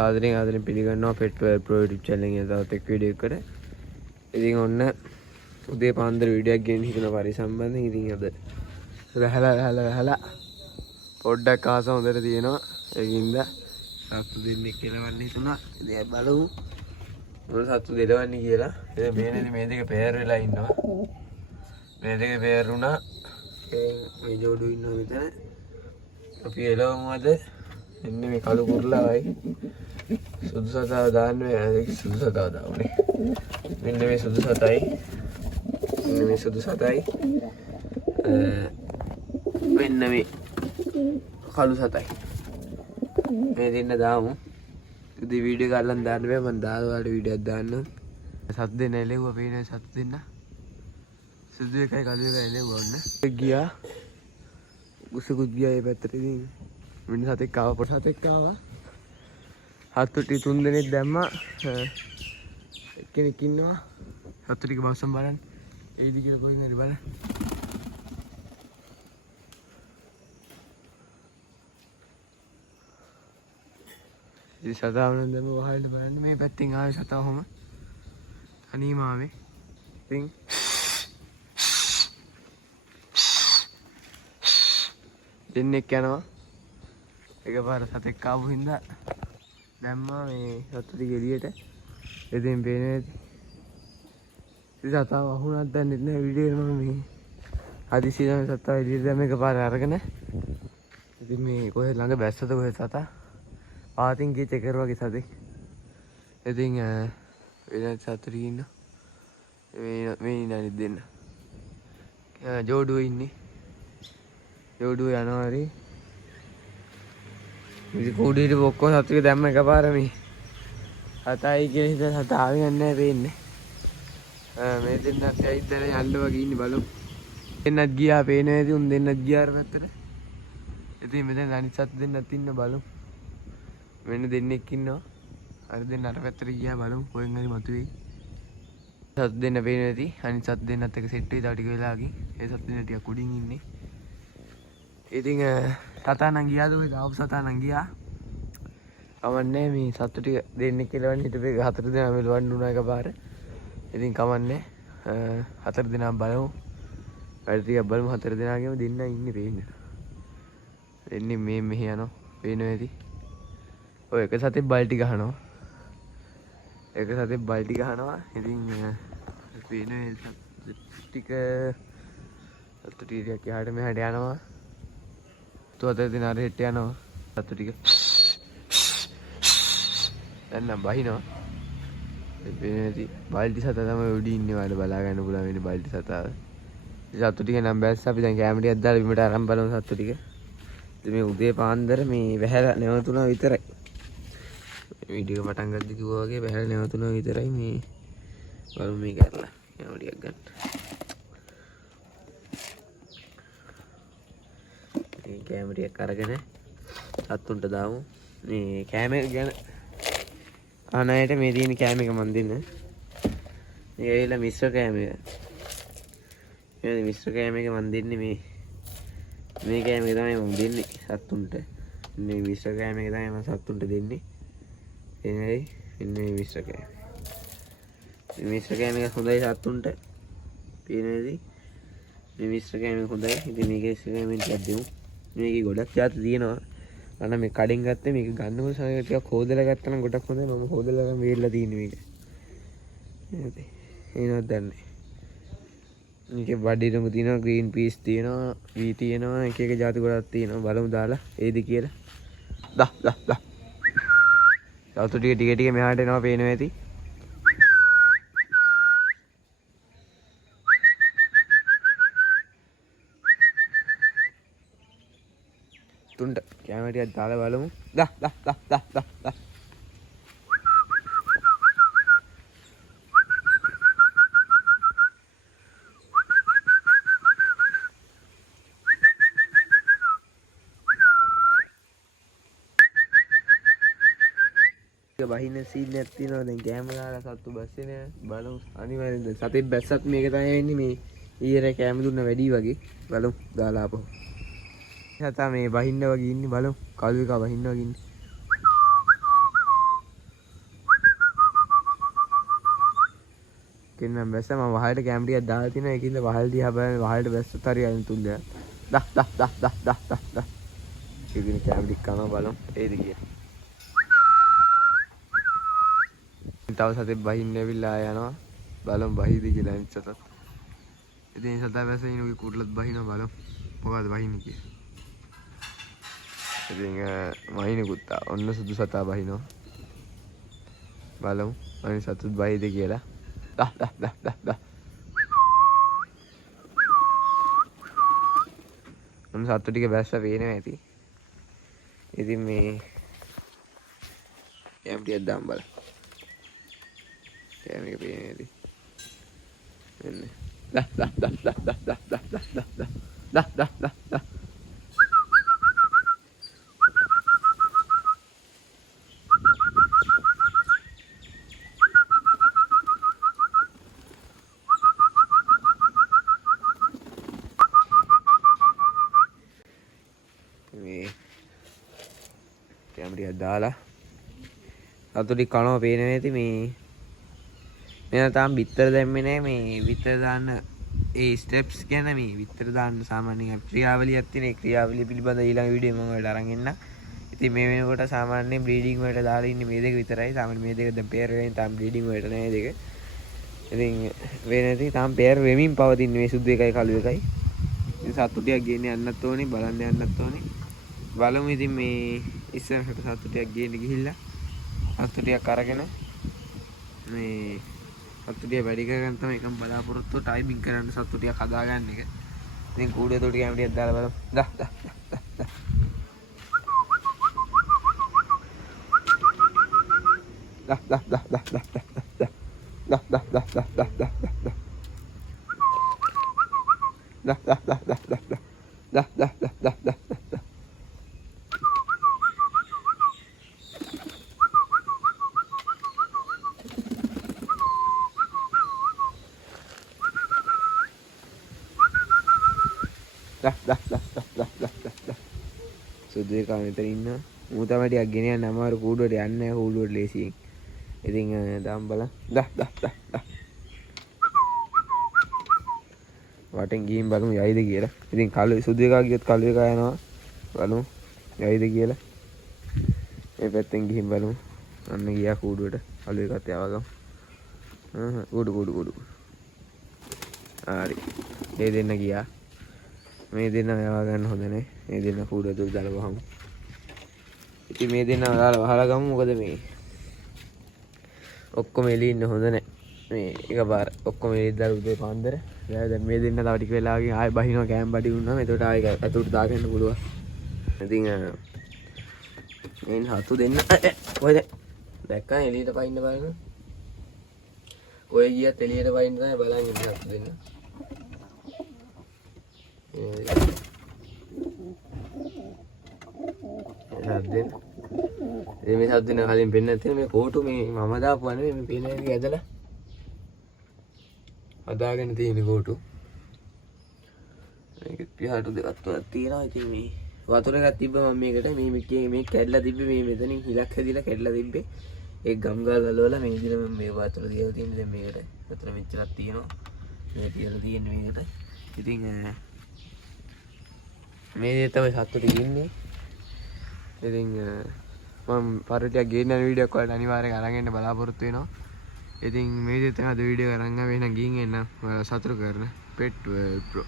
සාදරයෙන් පිළිගන්නවා පෙට්‍රෝ pro YouTube channel එකේ තවත් එක් වීඩියෝ එකකට. ඉතින් ඔන්න උදේ පාන්දර වීඩියෝ එකක් ගෙන්න හිතන පරිසම්බන්ධයෙන් ඉතින් අද වැහලා පොඩ්ඩක් ආස හොඳට තියෙනවා. ඒකින්ද සත්තු දෙන්නෙක් කෙලවන්න හිතුණා. ඉතින් බලමු මොන සත්තු දෙලවන්නේ කියලා. ඉතින් මේ දෙක පෙයර් වෙලා ඉන්නවා. මේ දෙක පෙයර් වුණා. මේ ජෝඩු ඉන්නවා මෙතන. අපි එළවමු අද. එන්න මේ කළු කුරුල්ලාවයි සුදු සතාව දාන්න සුදු සතාව දාන්නේ. මෙන්න මේ සුදු සතයි. මෙන්න මේ සුදු සතයි. මෙන්න මේ කළු සතයි. මේ දෙන්න දාමු. ඉතින් වීඩියෝ එක අල්ලන් දාන්න බෑ. මම දාලා වීඩියෝ එකක් දාන්නම්. සත් දෙන්න එළෙව්වා පේන්නේ සත් දෙන්න. සුදු එකයි කළු එකයි එළෙව්වා ඔන්න. ගියා. උසකුත් ගියා මේ පැත්තට ඉතින්. මෙන්න සතෙක් ආවා පොඩ සතෙක් ආවා. හත්තු ටික 3 දෙනෙක් දැම්මා. එක්කෙනෙක් ඉන්නවා. හත්තු ටික බස්සම් බලන්න. ඒදි කියලා කොහෙන් හරි බලන්න. ඉතින් සතාව නම් දැම්ම වහලට බලන්න මේ පැත්තෙන් ආවේ සතාව කොහම. අනීම ආවේ. ඉතින් දෙන්නෙක් යනවා. එකපාර සතෙක් ආපු හින්දා දැම්මා මේ සතු ටික එළියට. ඉතින් පේන්නේ නැති. ඉතින් සතාව වහුණක් දන්නේ නැහැ වීඩියෝ එකේ මම මේ හදිසියෙන් සතාව එළියට දැම්ම එකපාර අරගෙන. ඉතින් මේ කොහෙද ළඟ බැස්සද කොහෙද සතා? පාතින් ගිය චෙකර් වගේ සතෙක්. ඉතින් වෙන සතුටු ඉන්න. මේ ඉන්නනි දෙන්න. ජෝඩුව ඉන්නේ. ජෝඩුව යනවා හරි. ඉතින් කුඩේට ඔක්කොම සතු ටික දැම්ම එකපාර මේ. සතයි කියන හිත සතා ආවේ නැහැ පේන්නේ. මේ දෙන්නත් ඇයිදලා යන්න වගේ ඉන්නේ බලමු. දෙන්නත් ගියා පේන්නේ නැති උන් දෙන්නත් ගියා අර පැත්තට. ඉතින් මෙතන අනිත් සතු දෙන්නත් ඉන්න බලමු. වෙන දෙන්නෙක් ඉන්නවා. අර දෙන්න අර පැත්තට ගියා බලමු කොහෙන් හරි මතුවේයි. සත් දෙන්න පේන්නේ නැති. අනිත් සත් දෙන්නත් එක සෙට් වෙයි තව ටික වෙලාවකින්. ඒ සත් දෙන්න ටික කුඩින් ඉන්නේ. ඉතින් සතා නම් ගියාද ඔය දාපු සතා නම් ගියා. කමන්නේ මේ සතු ටික දෙන්නෙක් කෙලවන්න හිටපේ 4 දෙනා මෙලවන්න උනා එකපාර. ඉතින් කමන්නේ 4 දෙනා බලමු. වැඩ ටිකක් බලමු 4 දෙනාගේම දෙන්න ඉන්නේ පේන්නේ. එන්නේ මේ මෙහි යනවා. පේනවා ඇති. ඔය එක සතෙක් බල්ටි ගහනවා. එක සතෙක් බල්ටි ගහනවා. ඉතින් පේන ටික සතු ටිකක් යහට මෙහාට යනවා. තුවතර දිනාර හෙට යනවා. සතු ටික. දැන් නම් බහිනවා. පේන්නේ නැති. බල්ටි සතා තමයි උඩින් ඉන්නේ වල බලා ගන්න පුළුවන් වෙන්නේ බල්ටි සතාව. සතු ටික නම් බැස්ස අපි දැන් කැමරා ටිකක් දාලා බිමට අරන් බලමු සතු ටික. ඉතින් මේ උදේ පාන්දර මේ වැහැලා නැවතුණා විතරයි. වීඩියෝ පටන් ගද්දි කිව්වා වගේ වැහැලා නැවතුණා විතරයි මේ බලමු මේ කරලා කැමරා ටිකක් ගන්න. මේ කැමරා ටිකක් අරගෙන සතුන්ට දාමු. මේ කැම එක ගැන අනයට මේ තියෙන කැම එක මන් දෙන්න. මේ ඇවිල්ලා මිශ්‍ර කැම එක. මේ මිශ්‍ර කැම එක මන් දෙන්නේ මේ කැම එක තමයි මම දෙන්නේ සතුන්ට. මේ මිශ්‍ර කැම එක තමයි මම සතුන්ට දෙන්නේ. එනයි ඉන්නේ මිශ්‍ර කැම. මේ මිශ්‍ර කැම එක හොඳයි සතුන්ට. පේනේද? මේ මිශ්‍ර කැම එක හොඳයි. ඉතින් මේකේ මිශ්‍ර කැම එකක් දෙමු. මේකේ ගොඩක් જાති තියෙනවා. අන්න මේ කඩෙන් ගත්තේ මේක ගන්නකොට ටිකක් හොදලා ගත්තා නම් ගොඩක් හොඳයි. මම හොදලා ගන්න වේල්ලා තියෙන්නේ මේක. නේද? එනවත් දන්නේ. මේකේ බඩිරමු තියෙනවා, ග්‍රීන් පීස් තියෙනවා, වී තියෙනවා, එක එක જાති ගොඩක් තියෙනවා. බලමු දාලා ඒද කියලා. දා. සතු ටික මෙහාට එනවා පේනවා ඇති. තුන්ට කැමරා ටිකක් දාලා බලමු. දා. බහින්න සීන් එකක් තියෙනවා. දැන් කැමරාලා සතු බස්සේ නෑ. බලමු අනිවාර්යෙන් සතෙක් බැස්සත් මේක තමයි වෙන්නේ. මේ ඊයේ කැම දුන්න වැඩි වගේ. බලමු දාලා ආපහු. සතා මේ බහින්න වගේ ඉන්නේ බලමු. කළු එක බහින්න වගේ ඉන්නේ. කෙන්නම් බැස්ස මම වහලට කැම ටිකක් දාලා තිනවා ඒකින්ද වහල් දිහා බලන්න වහලට බැස්සත් හරියන්නේ තුන් දෙනා දහ ඉතින් කැම ටික කනවා බලමු ඒද කියලා තව සතෙක් බහින්න ඇවිල්ලා යනවා බලමු බහිද කියලා අනිත් සතත් ඉතින් සතා වැසිනුගේ කුරුල්ලත් බහිනවා බලමු මොකද බහින්නේ කියලා ඉතින් මහිනුකුත් ඔන්න සුදු සතා බහිනවා බලමු අනිත් සතත් බහිද කියලා දහ ඔන්න සත්තු ටික බැස්ස පේනවා ඇති ඉතින් මේ කැම ටිකක් දාන්න බලන්න කැම එක පේන්නේ ඇති මෙන්න දහ කැම ටිකක් දාලා සතු ටික කනවා පේනවා ඇති මේ මෙයා තාම බිත්තර දැම්මේ නැහැ මේ බිත්තර දාන්න ඒ ස්ටෙප්ස් ගැන මේ බිත්තර දාන්න සාමාන්‍යයෙන් ක්‍රියාවලියක් තියෙන ඒ ක්‍රියාවලිය පිළිබඳ ඊළඟ වීඩියෝ මම ඔයාලට අරන් එන්න. ඉතින් මේ වෙනකොට සාමාන්‍යයෙන් බ්‍රීඩින් වලට දාලා ඉන්නේ මේ දෙක විතරයි. සාමාන්‍යයෙන් මේ දෙක දැන් පෙයර් වෙමින් තාම බ්‍රීඩින් වලට නැහැ දෙක. ඉතින් වෙනදී තාම පෙයර් වෙමින් පවතින මේ සුදු එකයි කළු එකයි. ඉතින් සතු ටිකක් ගේන්න යන්නත් ඕනේ බලන්න යන්නත් ඕනේ. බලමු ඉතින් මේ ඉස්සරහට සතු ටිකක් ගේන්න ගිහිල්ලා සතු ටිකක් අරගෙන මේ සතු ටික වැඩි කරගන්න තමයි එකම බලාපොරොත්තු ටයිමින් කරන්න සතු ටික හදාගන්න එක. ඉතින් කූඩේ තෝ ටික හැමතියක් දාලා බලමු. දහ සුදු එකා මෙතන ඉන්නවා. මූ තමයි ටිකක් ගෙන යන්න අමාරු කූඩුවට යන්නේ නැහැ කූඩුවට ලේසියෙන්. ඉතින් දාම් බලන්න. වටෙන් ගිහින් බලමු යයිද කියලා. ඉතින් කළු සුදු එකා ගියොත් කළු එකා යනවා. බලමු යයිද කියලා. මේ පැත්තෙන් ගිහින් බලමු. අන්න ගියා කූඩුවට. කළු එකත් යවගමු. කූඩු. හරි. ඒ දෙන්න ගියා. මේ දෙන්න යවා ගන්න හොඳ නැහැ. මේ දෙන්න කූඩුව තුල දාලා වහමු. ඉතින් මේ දෙන්න දාලා වහලා ගමු. මොකද මේ ඔක්කොම එළිය ඉන්න හොඳ නැහැ. මේ එකපාර ඔක්කොම එළිය දාලා උදේ පාන්දර. දැන් මේ දෙන්න තව ටික වෙලාවකින් ආයෙ බහිනවා කෑම බඩි වුණාම. එතකොට ආයෙ අතුට දාගන්න පුළුවන්. ඉතින් මේ හතු දෙන්න ඔය දැක්කම එළියට පයින්න බලන්න. ඔය ගියත් එළියට පයින්න තමයි බලන් ඉන්නේ හතු දෙන්න. මේ සද්දෙන කලින් පෙන්නන්න තියෙන මේ කෝටු මේ මම දාපුවා නෙමෙයි මේ පේන එක ඇදලා හදාගෙන තියෙන කෝටු මේක පියාට දෙකක් තුනක් තියෙනවා. ඉතින් මේ වතුර එකක් තිබ්බ මම මේකට මේ කැඩලා තිබ්බේ මේ මෙතනින් හිලක් හැදිලා කැඩලා තිබ්බේ ඒ ගම්ගල් ගලවලා මේ විදිහට මම මේ වතුර දියලා තියෙන දැන් මේකට වතුර මෙච්චරක් තියෙනවා මේ තියලා තියෙන්නේ මේකට. ඉතින් මේ දේ තමයි සතුටු ඉන්නේ. ඉතින් මම පරිටියක් ගේන්න යන වීඩියෝ එකක් වලට අනිවාර්යෙන් අරන් එන්න බලාපොරොත්තු වෙනවා. ඉතින් මේ දේ තමයි අද වීඩියෝ එක අරන් ආවේ. එහෙනම් ගිහින් එන්න ඔයාලා සතුටු කරන පෙට් වර්ල්ඩ් ප්‍රෝ